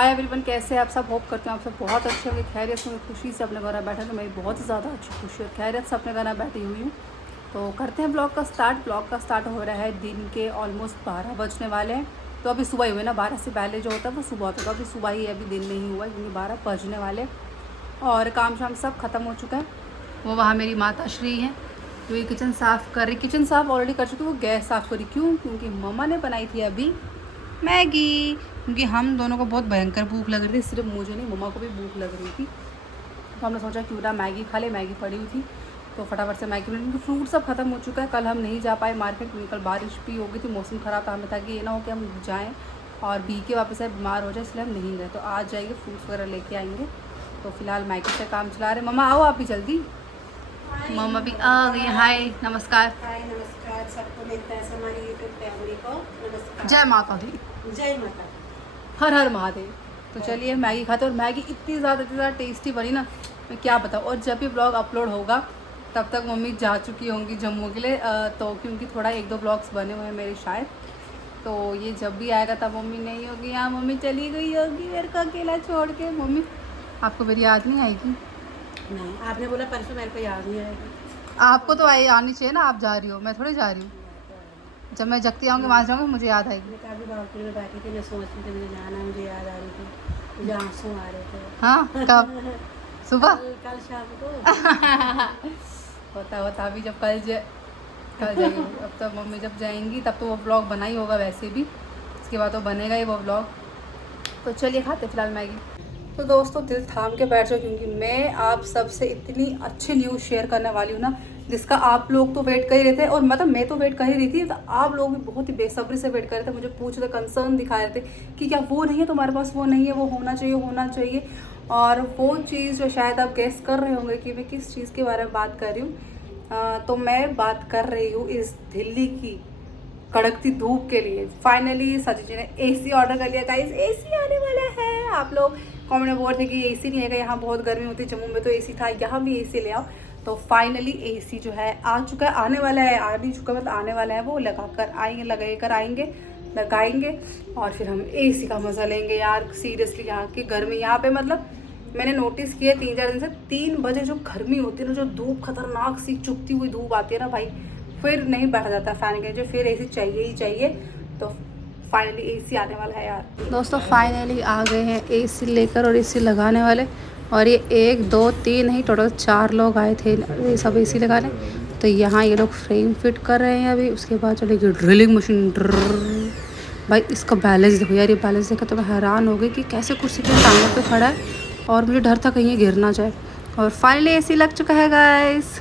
Hi everyone, कैसे हैं आप सब। होप करते हैं आप सब बहुत अच्छे होंगे, खैरियत से होंगे, खुशी से अपने घर बैठे। तो मेरी बहुत ही ज़्यादा अच्छी खुशी और खैरियत से अपने घर बैठी हुई हूँ। तो करते हैं ब्लॉग का स्टार्ट हो रहा है। दिन के ऑलमोस्ट 12 बजने वाले हैं। तो अभी सुबह ही हुए ना, 12 से पहले जो होता है वो सुबह होता है। तो अभी सुबह ही है, अभी दिन नहीं हुआ क्योंकि 12 बजने वाले। और काम शाम सब ख़त्म हो चुका है। वो वहाँ मेरी माता श्री हैं तो ये किचन साफ़ कर रही। किचन साफ़ ऑलरेडी कर चुकी, वो गैस साफ़ करी। क्यों? क्योंकि मम्मा ने बनाई थी अभी मैगी। क्योंकि हम दोनों को बहुत भयंकर भूख लग रही थी, सिर्फ मुझे नहीं मम्मा को भी भूख लग रही थी। तो हमने सोचा क्यों ना मैगी खा ले। मैगी पड़ी हुई थी तो फटाफट से मैगी बनी। क्योंकि फ्रूट सब खत्म हो चुका है। कल हम नहीं जा पाए मार्केट क्योंकि कल बारिश भी हो गई थी, मौसम ख़राब था। हमें था कि ये ना हो कि हम जाएँ और बी के वापस आए बीमार हो जाए, इसलिए हम नहीं गए। तो आज जाएंगे, फ्रूट्स वगैरह लेके आएंगे। तो फिलहाल मैगी से काम चला रहे। मम्मा आओ आप भी जल्दी। मम्मा भी आ गई। हाय नमस्कार। हाय नमस्कार, सबको मिलता है हमारी यूट्यूब फैमिली को नमस्कार। जय माता दी, जय माता। हर हर महादेव। तो चलिए मैगी खाते। और मैगी इतनी ज़्यादा टेस्टी बनी ना, मैं क्या बताऊँ। और जब भी ब्लॉग अपलोड होगा तब तक मम्मी जा चुकी होंगी जम्मू के लिए। तो क्योंकि थोड़ा 1-2 ब्लॉग्स बने हुए हैं मेरे शायद। तो ये जब भी आएगा तब मम्मी नहीं होगी यहाँ। मम्मी चली गई होगी मेरे को अकेला छोड़ के। मम्मी आपको मेरी याद नहीं आएगी? नहीं, आपने बोला परसों, मेरे को याद नहीं आएगा। आपको तो आनी चाहिए ना, आप जा रही हो, मैं थोड़ी जा रही हूँ। जब मैं जगती आऊँगी वहाँ जाऊँगी, मुझे याद आएगी। मैं काफ़ी बालकनी में बैठी थी, मैं सोच रही थी मुझे जाना, मुझे याद आ रही थी, मुझे आंसू आ रहे थे। हाँ कब? सुबह? कल शाम को। होता अभी जब कल जाएगी। अब तो मम्मी जब जाएंगी तब तो वो ब्लॉग बना ही होगा वैसे भी। इसके बाद तो बनेगा ही वो ब्लॉग। तो चलिए खाते फिलहाल मैगी। तो दोस्तों दिल थाम के बैठ जाओ क्योंकि मैं आप सबसे इतनी अच्छी न्यूज़ शेयर करने वाली हूँ ना, जिसका आप लोग तो वेट कर ही रहे थे। और मतलब मैं तो वेट कर ही रही थी, तो आप लोग भी बहुत ही बेसब्री से वेट कर रहे थे। मुझे पूछ रहे, कंसर्न दिखा रहे थे कि क्या वो नहीं है तुम्हारे पास, वो नहीं है, वो होना चाहिए। और वो चीज़ जो शायद आप गेस कर रहे होंगे कि मैं किस चीज़ के बारे में बात कर रही हूँ। तो मैं बात कर रही हूँ इस दिल्ली की कड़कती धूप के लिए। फाइनली सची जी ने एसी ऑर्डर कर लिया। गाइस एसी आने वाला है। आप लोग कमेंट में बोल रहे थे कि एसी नहीं है, यहाँ बहुत गर्मी होती है, जम्मू में तो एसी था, यहाँ भी एसी ले आओ। तो फाइनली एसी जो है आ चुका है, आने वाला है। आ नहीं चुका मतलब आने वाला है। वो लगाकर आएंगे लगाएंगे और फिर हम एसी का मज़ा लेंगे यार। सीरियसली यहाँ की गर्मी, यहाँ पे मतलब मैंने नोटिस किया 3-4 दिन से 3 बजे जो गर्मी होती है ना, जो धूप खतरनाक सी चुभती हुई धूप आती है ना भाई, फिर नहीं बैठा जाता फैन के नीचे, फिर एसी चाहिए ही चाहिए। तो फाइनली एसी आने वाला है यार। दोस्तों फाइनली आ गए हैं एसी लेकर और एसी लगाने वाले। और ये 1 2 3 नहीं, टोटल 4 लोग आए थे ये सब एसी लगाने। तो यहाँ ये लोग फ्रेम फिट कर रहे हैं अभी। उसके बाद चलेगी ड्रिलिंग मशीन। भाई इसका बैलेंस देखो यार, ये बैलेंस देखा तो मैं हैरान हो गई कि कैसे कुर्सी के टांगों पे खड़ा है। और मुझे डर था कहीं ये गिर ना जाए। और फाइनली एसी लग चुका है गाइस।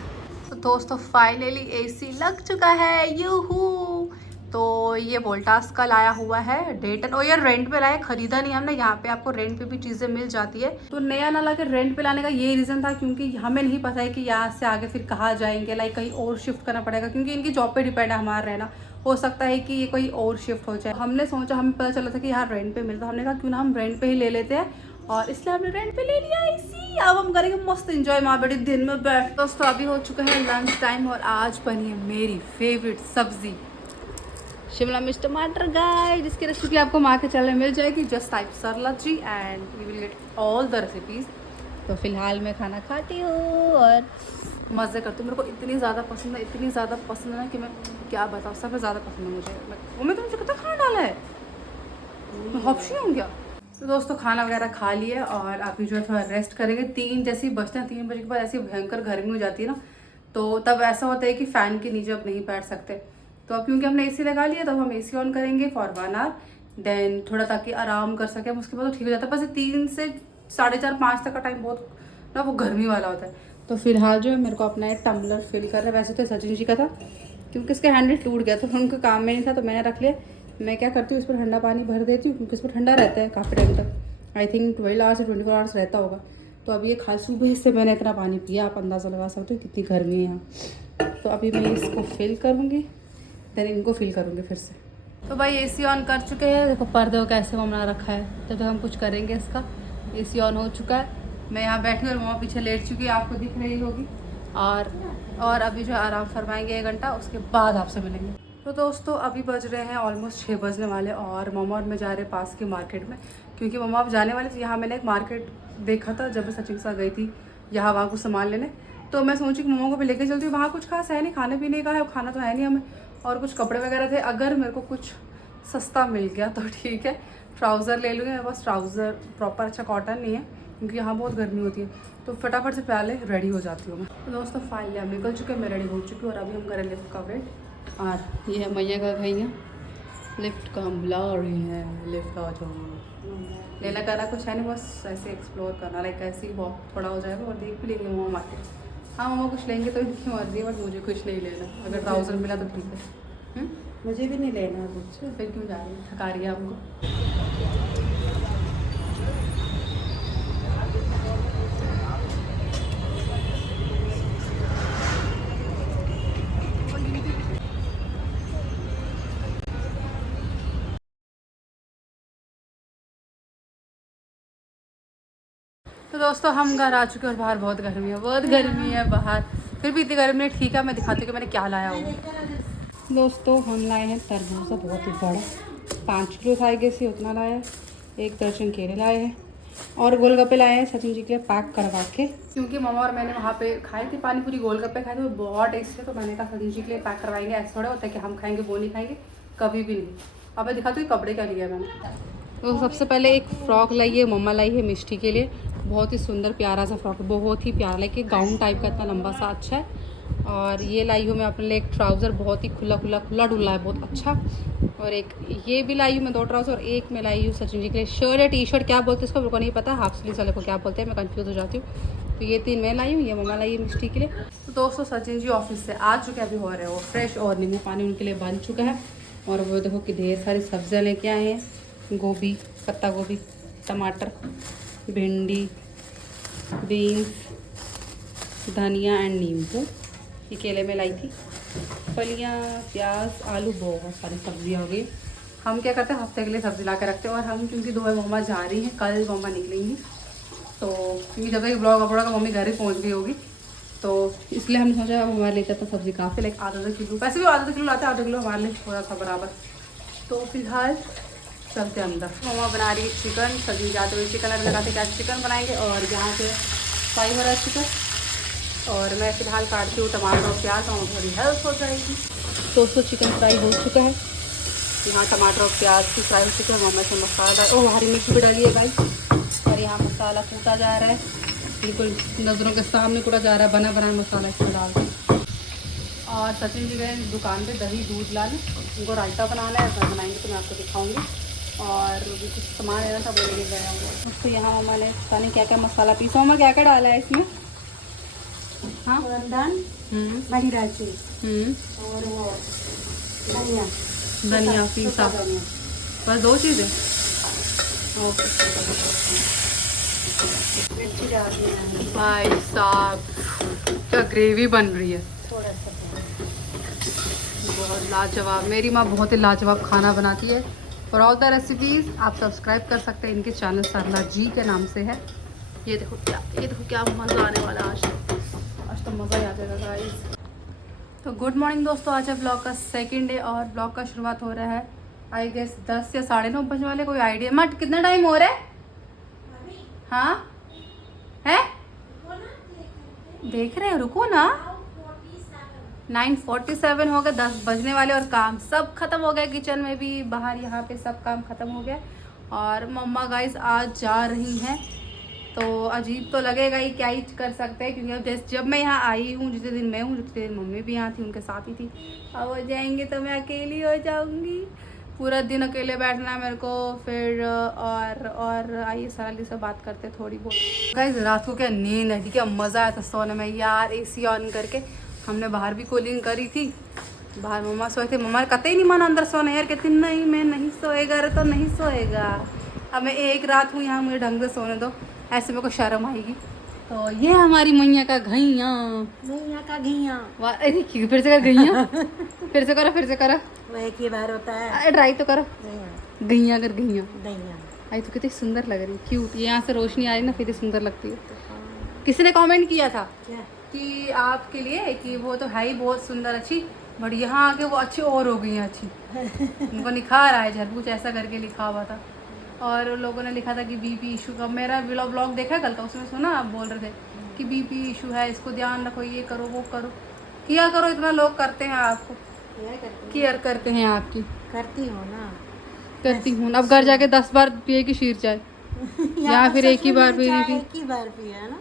तो दोस्तों फाइनली एसी लग चुका है। यूहू। तो ये वोल्टास का लाया हुआ है डेटन। और यार रेंट पे लाया, खरीदा नहीं हमने। यहाँ पे आपको रेंट पे भी चीज़ें मिल जाती है। तो नया ना ला के रेंट पे लाने का ये रीज़न था क्योंकि हमें नहीं पता है कि यहाँ से आगे फिर कहाँ जाएंगे। लाइक कहीं और शिफ्ट करना पड़ेगा क्योंकि इनकी जॉब पे डिपेंड है हमारा रहना। हो सकता है कि ये कोई और शिफ्ट हो जाए। हमने सोचा, हमें पता चला था कि यहाँ रेंट पे मिलता, हमने कहा क्यों ना हम रेंट पे ही ले लेते हैं। और इसलिए हमने रेंट पे ले लिया एसी। अब हम करेंगे मस्त एंजॉय माँ बेटी दिन में बैठ। दोस्तों अभी हो चुका है लंच टाइम और आज बनी है मेरी फेवरेट सब्जी शिमला मिर्च टमाटर गाइस, जिसकी रेसिपी आपको माँ के चैनल में मिल जाएगी। Just type Sarla ji and you will get all the recipes. तो फिलहाल मैं खाना खाती हूँ और मज़े करती हूँ। मेरे को इतनी ज़्यादा पसंद है ना कि मैं क्या बताऊँ। सबसे ज़्यादा पसंद है मुझे। मैं तो मुझे कितना खाना डाला है, मैं हॉप्शी हूँ क्या। तो दोस्तों खाना वगैरह खा लिए और अभी जो है थोड़ा रेस्ट करेंगे। 3 जैसे ही बजते हैं, 3 बजे के बाद ऐसी भयंकर गर्मी हो जाती है ना, तो तब ऐसा होता है कि फ़ैन के नीचे अब नहीं बैठ सकते। तो अब क्योंकि हमने एसी लगा लिया तो हम एसी ऑन करेंगे फॉर 1 आवर, देन थोड़ा ताकि आराम कर सकें। उसके बाद तो ठीक हो जाता है। बस 3 से 4:30-5 तक का टाइम बहुत ना वो गर्मी वाला होता है। तो फिलहाल जो है मेरे को अपना एक टम्बलर फिल कर रहा है। वैसे तो सचिन जी का था क्योंकि इसका हैंडल टूट गया, तो उनका काम में नहीं था तो मैंने रख लिया। मैं क्या करती हूँ, इस पर ठंडा पानी भर देती हूँ क्योंकि इस पर ठंडा रहता है काफ़ी टाइम तक। आई थिंक 12 आवर्स से 24 आवर्स रहता होगा। तो अभी ये खास सुबह से मैंने इतना पानी पिया, आप अंदाज़ा लगा सकते हो कितनी गर्मी है यहाँ। तो अभी मैं इसको फिल करूँगी, देन इनको फिल करूँगी फिर से। तो भाई एसी ऑन कर चुके हैं। देखो पर्दे को कैसे बना रखा है। तब तक हम कुछ करेंगे इसका। एसी ऑन हो चुका है, मैं यहाँ बैठी और मम्मा पीछे लेट चुकी है, आपको दिख रही होगी। और अभी जो आराम फरमाएंगे 1 घंटा, उसके बाद आपसे मिलेंगे। तो दोस्तों अभी बज रहे हैं ऑलमोस्ट 6 बजने वाले और मम्मा और मैं जा रहे हैं पास के मार्केट में, क्योंकि मम्मा अब जाने वाले थे। यहाँ मैंने एक मार्केट देखा था जब मैं सचिन के साथ गई थी, यहाँ वहाँ कुछ सामान लेने, तो मैं सोची कि मम्मा को भी लेके चलती हूँ। वहाँ कुछ खास है नहीं, खाने पीने का है, खाना तो है नहीं हमें, और कुछ कपड़े वगैरह थे। अगर मेरे को कुछ सस्ता मिल गया तो ठीक है, ट्राउज़र ले लूँगी। बस ट्राउज़र प्रॉपर अच्छा कॉटन नहीं है, क्योंकि यहाँ बहुत गर्मी होती है, तो फटाफट से पहले रेडी हो जाती हूँ मैं। तो दोस्तों फाइनली हम निकल चुके हैं, मैं रेडी हो चुकी हूँ और अभी हम करें लिफ्ट का वेट। और ये है मैया का भैया, लिफ्ट का हम बुला रही हैं, लिफ्ट आ जाओ। लेना करना कुछ है नहीं, बस ऐसे एक्सप्लोर करना, लाइक ऐसे ही वॉक थोड़ा हो जाएगा और देख भी लेंगे मम्मा मार्केट। हाँ मम्मा कुछ लेंगे तो इनकी मर्जी है, बट मुझे कुछ नहीं लेना। अगर ट्राउज़र मिला तो ठीक है। मुझे भी नहीं लेना कुछ। फिर क्यों जा रही है, थका रही है हमको। तो दोस्तों हम घर आ चुके हैं और बाहर बहुत गर्मी है, बहुत गर्मी है बाहर। फिर भी इतनी गर्मी नहीं, ठीक है मैं दिखाती हूँ कि मैंने क्या लाया हूँ। दोस्तों हम लाए हैं तरबूजा, बहुत ही बड़ा, 5 किलो था आगे से, उतना लाया है। एक दर्जन केले लाए हैं और गोलगप्पे लाए हैं सचिन जी के लिए पैक करवा के, क्योंकि मम्मा और मैंने वहाँ पे खाए थे पानी पूरी, गोलगप्पे खाए थे, वो बहुत टेस्टी है। तो मैंने कहा सचिन जी के लिए पैक करवाएंगे, ऐसा थोड़ा होता है कि हम खाएंगे वो नहीं खाएंगे, कभी भी नहीं। अब मैं दिखाती हूँ कपड़े क्या लिया मैंने। तो सबसे पहले एक फ्रॉक लाई है, मम्मा लाई है मिष्टी के लिए, बहुत ही सुंदर प्यारा सा फ्रॉक, बहुत ही प्यारा, लाइक गाउन टाइप का, इतना लंबा सा अच्छा है। और ये लाई हूँ मैं अपने लिए एक ट्राउज़र, बहुत ही खुला डुला है, बहुत अच्छा। और एक ये भी लाई हूँ मैं 2 ट्राउज़र, और एक मैं लाई हूँ सचिन जी के लिए शर्ट या टी शर्ट, क्या बोलते हैं इसको मेरे को नहीं पता, हाफ स्लीव वाले को क्या बोलते हैं, मैं कंफ्यूज हो जाती हूँ। तो ये 3 मैं लाई हूँ, ये मम्मा लाई है मिष्टी के लिए। तो दोस्तों सचिन जी ऑफिस से आ चुके हैं, अभी हो रहे हैं वो फ्रेश, और नींबू पानी उनके लिए बन चुका है। और वो देखो कि ढेर सारी सब्जियाँ लेके आए हैं, गोभी, पत्ता गोभी, टमाटर, भिंडी, बीन्स, धनिया एंड नींबू। ये केले में लाई थी, फलियाँ, प्याज, आलू, बहुत सारी सब्जियाँ हो गई। हम क्या करते हैं, हफ्ते के लिए सब्जी ला के रखते हैं। और हम क्योंकि 2 मम्मा जा रही हैं, कल मम्मा निकलेंगी, तो क्योंकि जब तक ब्लॉग अपलोड का मम्मी घर ही पहुँच गई होगी, तो इसलिए हमने सोचा हमारे लिए तो सब्ज़ी काफ़ी, लाइक आधा किलो, वैसे भी आधा किलो लाते हैं, आधा किलो हमारे लिए थोड़ा सा बराबर। तो फिलहाल चलते अंदर। मम्मा बना रही है चिकन, सब्जी जाते हुए चिकन अभी लगाते क्या चिकन बनाएंगे, और यहाँ पे फ्राई हो रहा है चिकन, और मैं फिलहाल काटती हूँ टमाटर और प्याज, और थोड़ी हेल्प हो जाएगी। दोस्तों चिकन फ्राई हो चुका है, यहाँ टमाटर और प्याज भी फ्राई हो चुके हैं। मम्मा से मसाला, ओह हरी मिर्च भी डाली है भाई, और यहाँ मसाला कूटा जा रहा है, बिल्कुल नज़रों के सामने कूटा जा रहा है, बना बनाया मसाला इसमें डाल के। और सचिन जी गए दुकान पे दही दूध लाने, उनको रायता बनाना है, घर बनाएंगे तो मैं आपको दिखाऊंगी। और भी कुछ सामान लेना था, वो लेके गया हूँ। तो यहाँ मम्मा ने पता नहीं क्या क्या मसाला पीसा, मम्मा क्या क्या डाला है इसमें? हाँ बड़ी इलायची और वो धनिया पीसा, बस 2 चीज़ें। ओके मिर्ची डालनी है, भाई साहब क्या ग्रेवी बन रही है, थोड़ा सा बहुत लाजवाब। मेरी माँ बहुत ही लाजवाब खाना बनाती है। फॉर ऑल द रेसिपीज़ आप सब्सक्राइब कर सकते हैं, इनके चैनल सरला जी के नाम से है। ये देखो क्या मज़ा आने वाला है आज तो मज़ा ही आ जाएगा गाइस। तो गुड मॉर्निंग दोस्तों, आज है ब्लॉग का 2nd डे और ब्लॉग का शुरुआत हो रहा है आई गेस 10 या 9:30 बजने वाले, कोई आइडिया मत कितना टाइम हो रहा है। हाँ है, देख रहे हैं, रुको ना, 9:47 हो गए, 10 बजने वाले, और काम सब खत्म हो गया, किचन में भी, बाहर यहाँ पे सब काम खत्म हो गया। और मम्मा गाइस आज जा रही हैं, तो अजीब तो लगेगा ही, क्या ही कर सकते हैं, क्योंकि अब जैसे जब मैं यहाँ आई हूँ, जितने दिन मैं हूँ, जितने दिन मम्मी भी यहाँ थी, उनके साथ ही थी। अब वो जाएंगे तो मैं अकेली हो जाऊँगी, पूरा दिन अकेले बैठना है मेरे को। फिर और आइए सराली से बात करते थोड़ी बहुत। गाइस रात को क्या नींद है, क्या मज़ा आया था सोने में यार, AC ऑन करके। हमने बाहर भी कूलिंग करी थी, बाहर मम्मा सोए थे, मम्मा कतई नहीं माना अंदर सोने, यार कहती नहीं मैं नहीं सोएगा, अरे तो नहीं सोएगा। अब मैं एक रात हूँ यहाँ, मुझे ढंग से सोने दो, ऐसे मेरे को शर्म आएगी। तो ये हमारी मैया का घैया, फिर से कर घैया फिर से करो वह एक ही बार होता है, ट्राई तो करो, गैया कर गैया। दैया आई तो कितनी सुंदर लग रही है, क्यूट, यहाँ से रोशनी आ रही ना, कितनी सुंदर लगती है। किसी ने कमेंट किया था क्या कि आपके लिए कि वो तो है ही बहुत सुंदर अच्छी, बट यहाँ आके वो अच्छी और हो गई हैं अच्छी। उनको निखार आया झर कुछ ऐसा करके लिखा हुआ था। और लोगों ने लिखा था कि बीपी इशू का, मेरा ब्लॉग देखा कल का, उसमें सुना आप बोल रहे थे कि बीपी इशू है, इसको ध्यान रखो, ये करो वो करो, किया करो, इतना लोग करते हैं आपको, क्या करती केयर करते हैं आपकी। करती हो ना। करती हूँ, अब घर जाके 10 बार पिए की शीर चाय, या फिर एक ही बार पी रही थी। एक ही बार पिया है ना।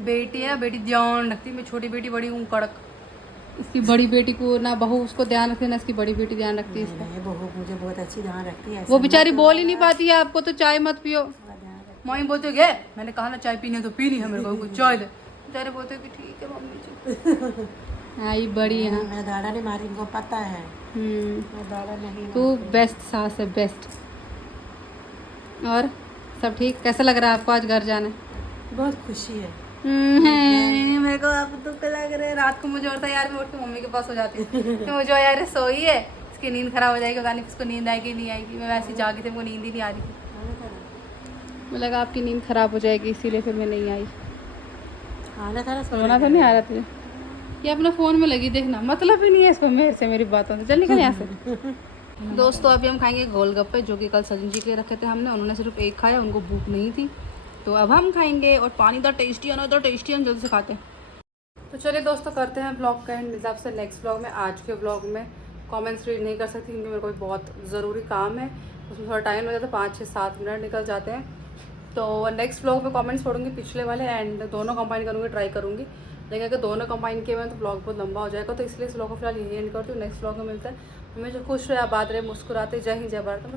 बेटी है ना, बेटी ध्यान रखती है, मेरी छोटी बेटी बड़ी हूँ कड़क, इसकी बड़ी बेटी को ना बहू उसको ध्यान रखती है ना इसकी बड़ी बेटी ध्यान रखती है इसका। नहीं, बहू मुझे बहुत अच्छी ध्यान रखती है। वो बेचारी बोल ही नहीं पाती है, आपको तो चाय मत पियो, ध्यान रखती मम्मी बोलते हो गए, मैंने कहा ना चाय पीनी है तो पीनी है, मेरे को उनको चाय दे, बेचारे बोलते हो कि ठीक है मम्मी जी। आई बड़ी है ना। मेरा दादा ने मारी, इनको पता है। मेरा दादा नहीं तू बेस्ट सास है, बेस्ट। और सब ठीक, कैसा लग रहा है आपको आज घर जाना? बहुत खुशी है। मेरे को अब दुख लग रहा है, रात को मुझे और था यार मैं उठ के मम्मी के पास हो जाती कि मुझे यार सोई है, इसकी नींद खराब हो जाएगी, पता नहीं इसको नींद आएगी नहीं आएगी, मैं वैसे जागी थी, मुझे नींद ही नहीं आ रही थी, मुझे लगा आपकी नींद खराब हो जाएगी इसीलिए फिर मैं नहीं आई। आना था ना, सोना तो नहीं आ रहा तुझे, ये अपना फ़ोन में लगी देखना, मतलब ही नहीं है इसको मेरे से, मेरी बातों से। चल निकल यहाँ से। दोस्तों अभी हम खाएंगे गोलगप्पे, जो कि कल सजन जी के लिए रखे थे हमने, उन्होंने सिर्फ एक खाया, उनको भूख नहीं थी, तो अब हम खाएंगे। और पानी तो टेस्टी है ना, तो टेस्टी है, जल्दी से खाते हैं। तो चलिए दोस्तों करते हैं ब्लॉग का एंड, हिसाब से नेक्स्ट ब्लॉग में। आज के ब्लॉग में कमेंट्स रीड नहीं कर सकती क्योंकि मेरे को बहुत ज़रूरी काम है, उसमें थोड़ा टाइम लग जाता है, 5 से 7 मिनट निकल जाते हैं। तो नेक्स्ट ब्लॉग में कमेंट्स पढ़ूंगी पिछले वाले, एंड दोनों कंबाइन करूँगी, ट्राई करूँगी, लेकिन अगर दोनों कंबाइन किए हुए तो ब्लॉग बहुत लंबा हो जाएगा, तो इसलिए इस ब्लॉग को फिलहाल यही एंड करती हूँ। नेक्स्ट ब्लॉग में मिलता है। हमेशा खुश रहे, आबाद रहे, मुस्कुराते। जय हिंद, जय भारत।